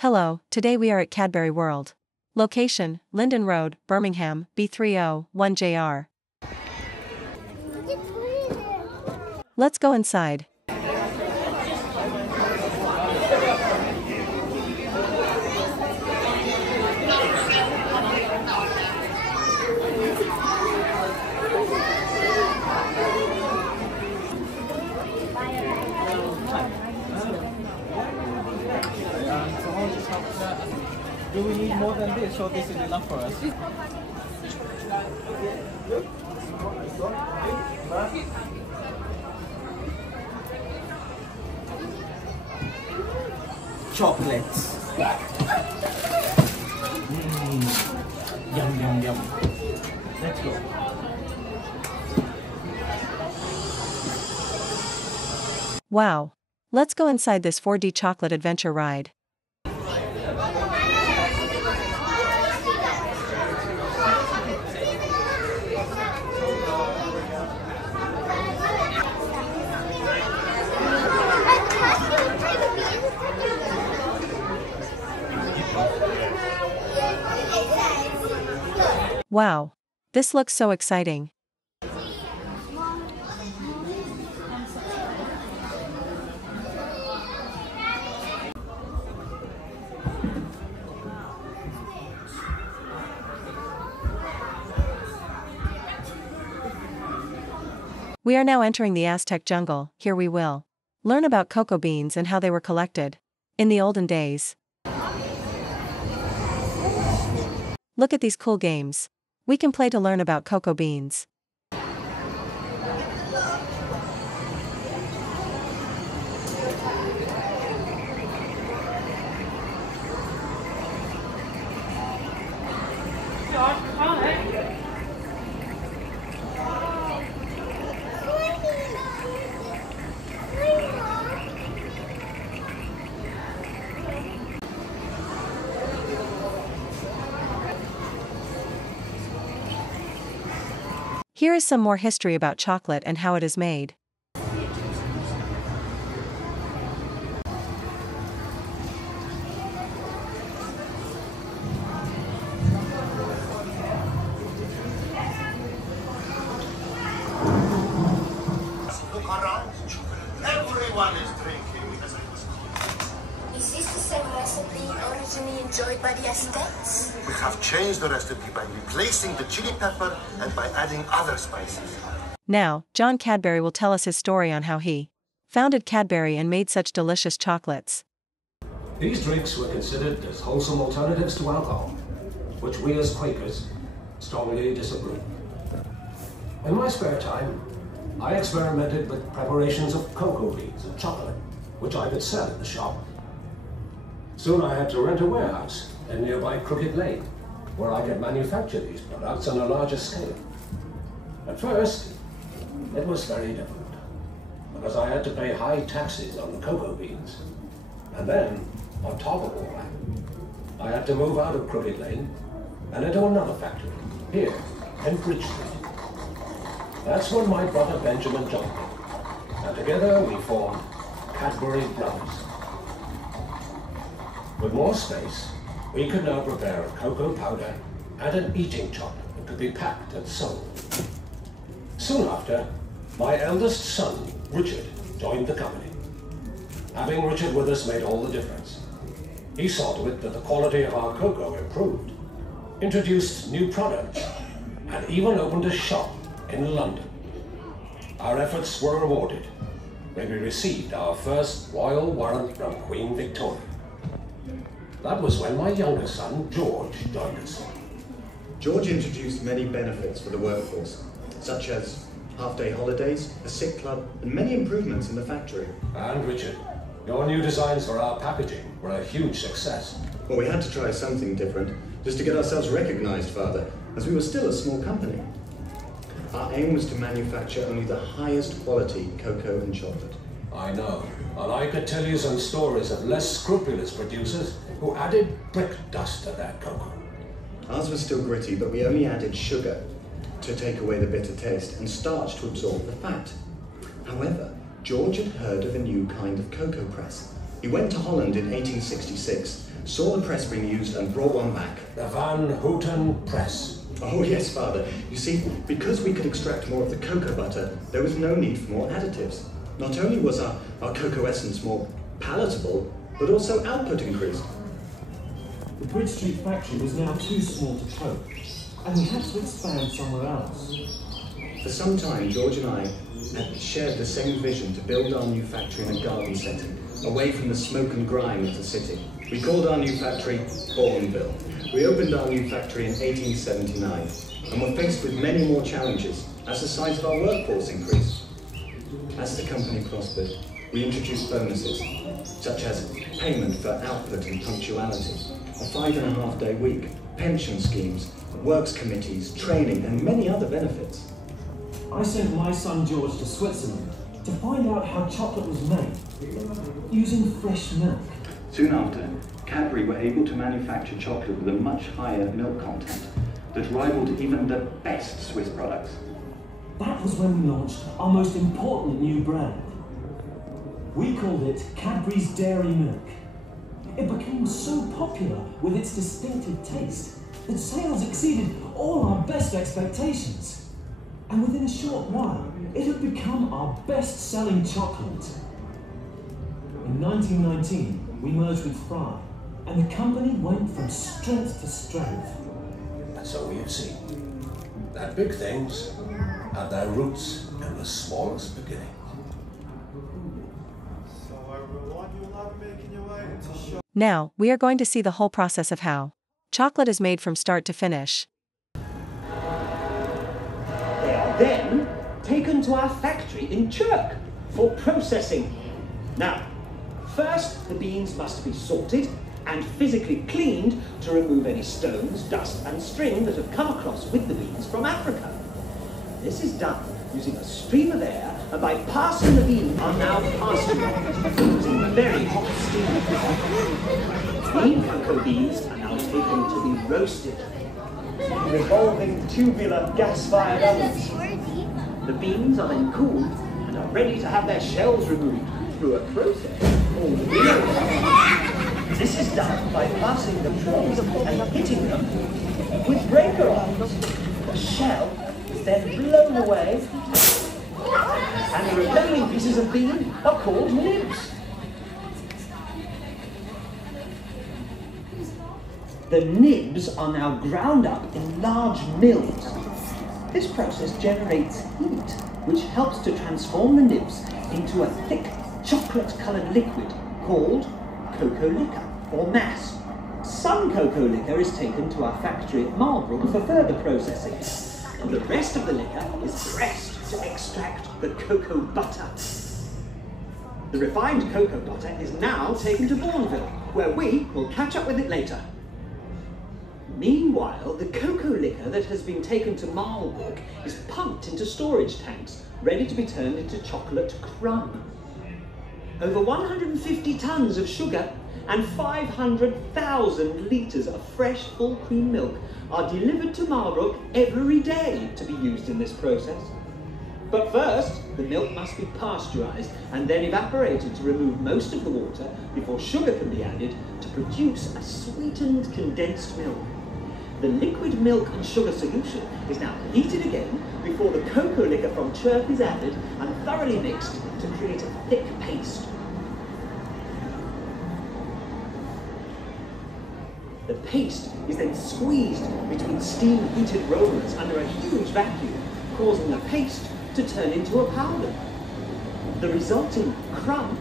Hello, today we are at Cadbury World. Location, Linden Road, Birmingham, B301JR. Let's go inside. Do we need more than this, or this is enough for us? Chocolates. Yum, yum, yum. Let's go. Wow. Let's go inside this 4D chocolate adventure ride. Wow. This looks so exciting. We are now entering the Aztec jungle. Here we will learn about cocoa beans and how they were collected in the olden days. Look at these cool games we can play to learn about cocoa beans. Here is some more history about chocolate and how it is made. Look around. Everyone is drinking as I was. Is this the same recipe originally enjoyed by the Aztecs? We have changed the recipe by replacing the chili pepper and by adding other spices. Now, John Cadbury will tell us his story on how he founded Cadbury and made such delicious chocolates. These drinks were considered as wholesome alternatives to alcohol, which we as Quakers strongly disapprove. In my spare time, I experimented with preparations of cocoa beans and chocolate, which I could sell in the shop. Soon I had to rent a warehouse in nearby Crooked Lane, where I could manufacture these products on a larger scale. At first, it was very difficult, because I had to pay high taxes on the cocoa beans. And then, on top of all that, I had to move out of Crooked Lane and into another factory, here, in Bridge Street. That's when my brother Benjamin joined me, and together we formed Cadbury Brothers. With more space, we could now prepare a cocoa powder and an eating chocolate that could be packed and sold. Soon after, my eldest son, Richard, joined the company. Having Richard with us made all the difference. He saw to it that the quality of our cocoa improved, introduced new products, and even opened a shop in London. Our efforts were rewarded when we received our first royal warrant from Queen Victoria. That was when my younger son, George, joined us. George introduced many benefits for the workforce, such as half-day holidays, a sick club, and many improvements in the factory. And Richard, your new designs for our packaging were a huge success. Well, we had to try something different, just to get ourselves recognized, Father, as we were still a small company. Our aim was to manufacture only the highest quality cocoa and chocolate. I know, and I could tell you some stories of less scrupulous producers who added brick dust to their cocoa. Ours was still gritty, but we only added sugar to take away the bitter taste and starch to absorb the fat. However, George had heard of a new kind of cocoa press. He went to Holland in 1866 saw the press being used and brought one back. The Van Houten press. Oh yes, Father. You see, because we could extract more of the cocoa butter, there was no need for more additives. Not only was our cocoa essence more palatable, but also output increased. The Bridge Street factory was now too small to cope, and we had to expand somewhere else. For some time, George and I had shared the same vision to build our new factory in a garden setting, away from the smoke and grime of the city. We called our new factory Bourneville. We opened our new factory in 1879 and were faced with many more challenges as the size of our workforce increased. As the company prospered, we introduced bonuses, such as payment for output and punctuality, a 5.5-day week, pension schemes, works committees, training, and many other benefits. I sent my son George to Switzerland to find out how chocolate was made, using fresh milk. Soon after, Cadbury were able to manufacture chocolate with a much higher milk content that rivaled even the best Swiss products. That was when we launched our most important new brand. We called it Cadbury's Dairy Milk. It became so popular with its distinctive taste that sales exceeded all our best expectations. And within a short while, it had become our best-selling chocolate. In 1919, we merged with Fry, and the company went from strength to strength. So you see, that big things had their roots in the smallest beginning. Now, we are going to see the whole process of how chocolate is made from start to finish. They are then taken to our factory in Chirk for processing. Now, first the beans must be sorted and physically cleaned to remove any stones, dust and string that have come across with the beans from Africa. This is done using a stream of air and by passing the beans are now pasteurized using very hot steam. Bean cocoa beans are now taken to be roasted in revolving tubular gas-fired ovens. The beans are then cooled and are ready to have their shells removed through a process called galore. This is done by passing the prawns and hitting them with breaker irons. The shell is then blown away and the remaining pieces of bean are called nibs. The nibs are now ground up in large mills. This process generates heat, which helps to transform the nibs into a thick chocolate-coloured liquid called cocoa liquor or mass. Some cocoa liquor is taken to our factory at Marlborough for further processing, and the rest of the liquor is pressed to extract the cocoa butter. The refined cocoa butter is now taken to Bourneville, where we will catch up with it later. Meanwhile, the cocoa liquor that has been taken to Marlborough is pumped into storage tanks, ready to be turned into chocolate crumb. Over 150 tons of sugar and 500,000 litres of fresh full cream milk are delivered to Marlborough every day to be used in this process. But first, the milk must be pasteurised and then evaporated to remove most of the water before sugar can be added to produce a sweetened condensed milk. The liquid milk and sugar solution is now heated again before the cocoa liquor from Chirk is added and thoroughly mixed to create a thick paste. The paste is then squeezed between steam-heated rollers under a huge vacuum, causing the paste to turn into a powder. The resulting crumb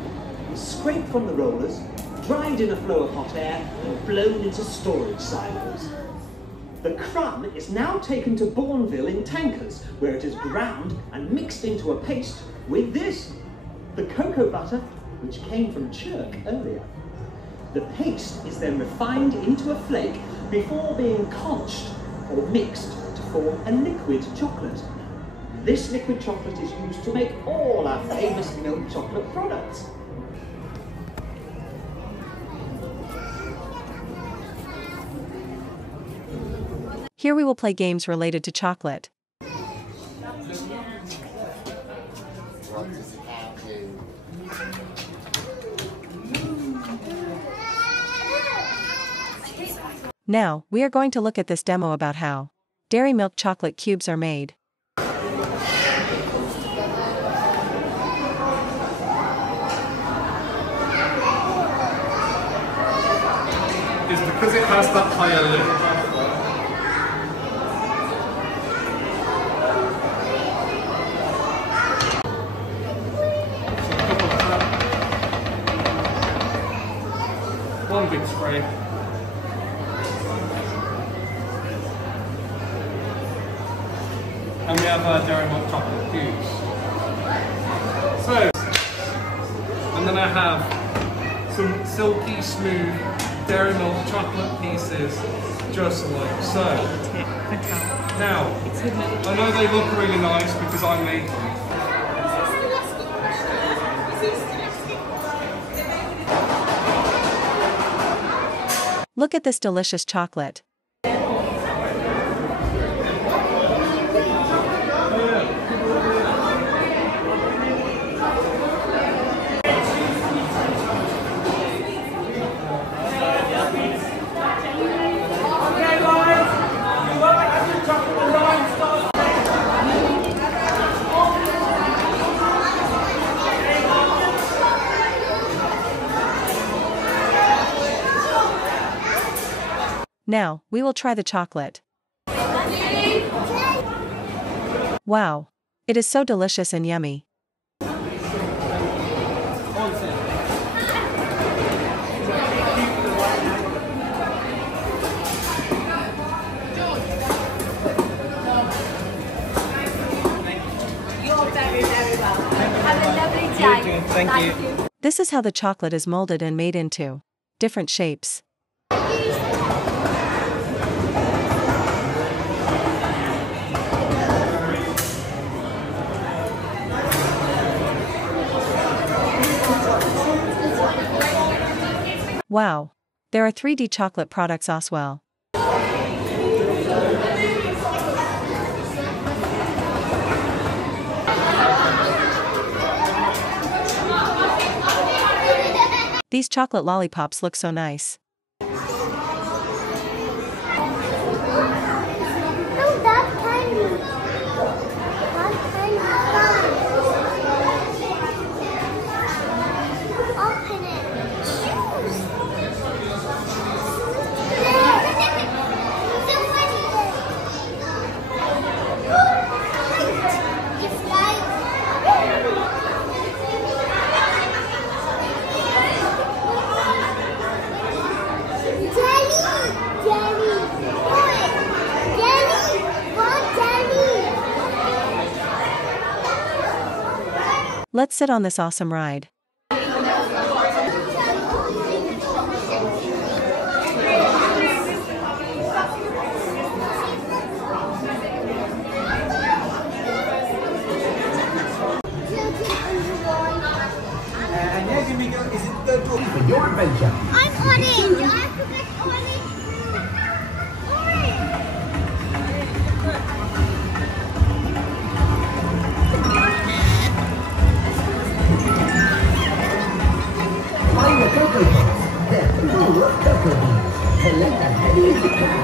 is scraped from the rollers, dried in a flow of hot air, and blown into storage silos. The crumb is now taken to Bourneville in tankers, where it is ground and mixed into a paste with this, the cocoa butter, which came from Chirk earlier. The paste is then refined into a flake before being conched or mixed to form a liquid chocolate. This liquid chocolate is used to make all our famous milk chocolate products. Here we will play games related to chocolate. Now, we are going to look at this demo about how dairy milk chocolate cubes are made. Is because it has that higher lip. One big spray. And we have our dairy milk chocolate cubes. So, and then I have some silky smooth dairy milk chocolate pieces, just like so. Now, I know they look really nice because I made them. Look at this delicious chocolate. Now, we will try the chocolate. Wow! It is so delicious and yummy. You're very, very welcome. Have a lovely day. Thank you. This is how the chocolate is molded and made into different shapes. Wow! There are 3D chocolate products as well. These chocolate lollipops look so nice. Oh, that's tiny. That's tiny. Open it. Let's sit on this awesome ride. For your adventure. I'm orange. I forgot orange. Find the cocoa pods. They're full of cocoa beans. Collect as many as you can.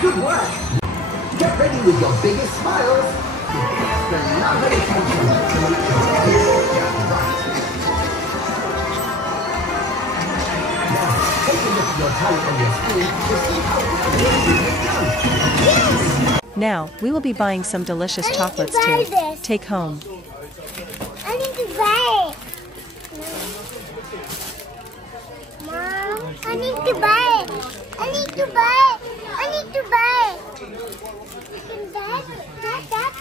Good work! Get ready with your biggest smiles. The love and attention to make your day just right. Now, take a look at your talent on your screen to see how amazing it's done. Now, we will be buying some delicious chocolates to take home. I need to buy it. Mom, I need to buy it. I need to buy it. I need to buy it. And that, that.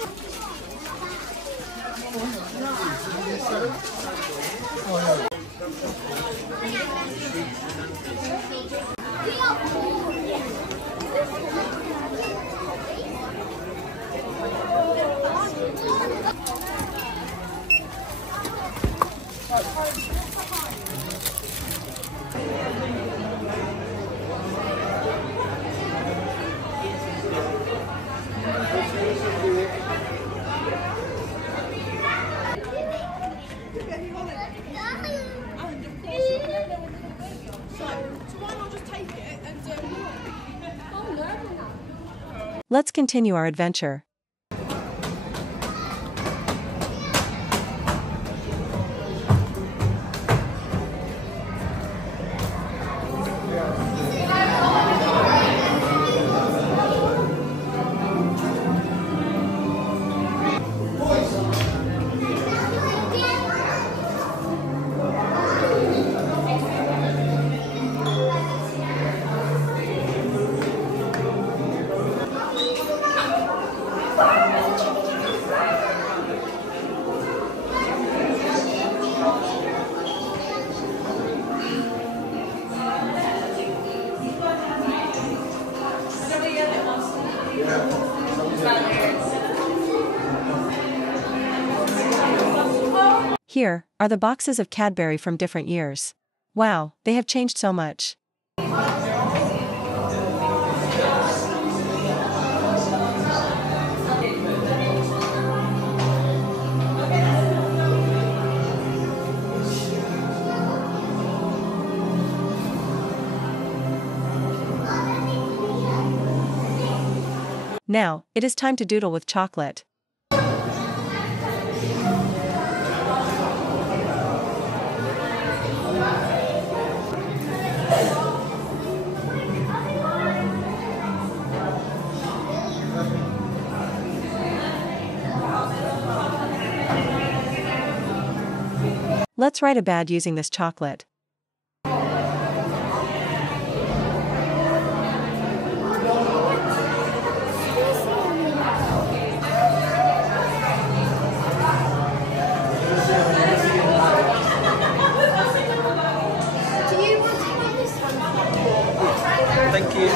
Let's continue our adventure. Here are the boxes of Cadbury from different years. Wow, they have changed so much. Now, it is time to doodle with chocolate. Let's write a bad using this chocolate. Thank you.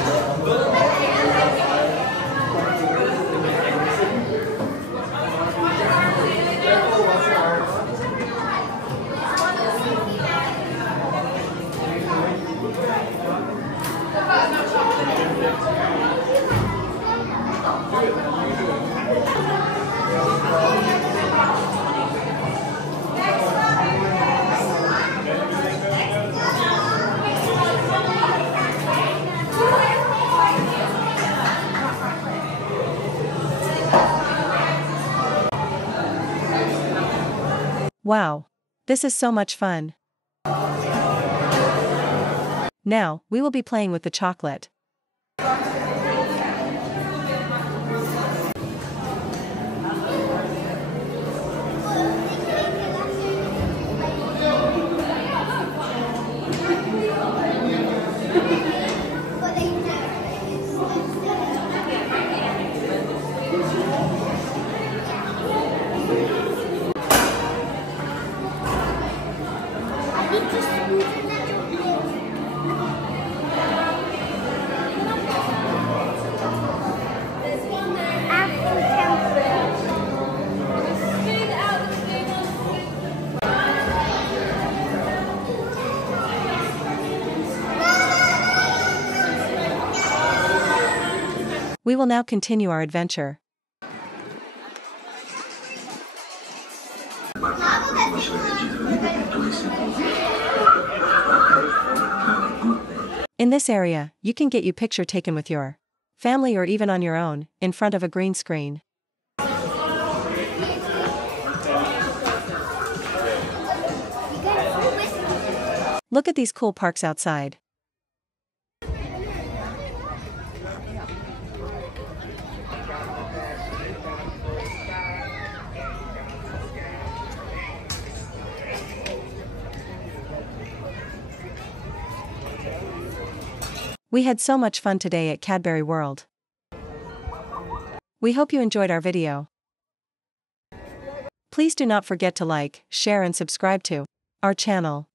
Wow. This is so much fun. Now, we will be playing with the chocolate. We will now continue our adventure. In this area, you can get your picture taken with your family or even on your own, in front of a green screen. Look at these cool parks outside. We had so much fun today at Cadbury World. We hope you enjoyed our video. Please do not forget to like, share and subscribe to our channel.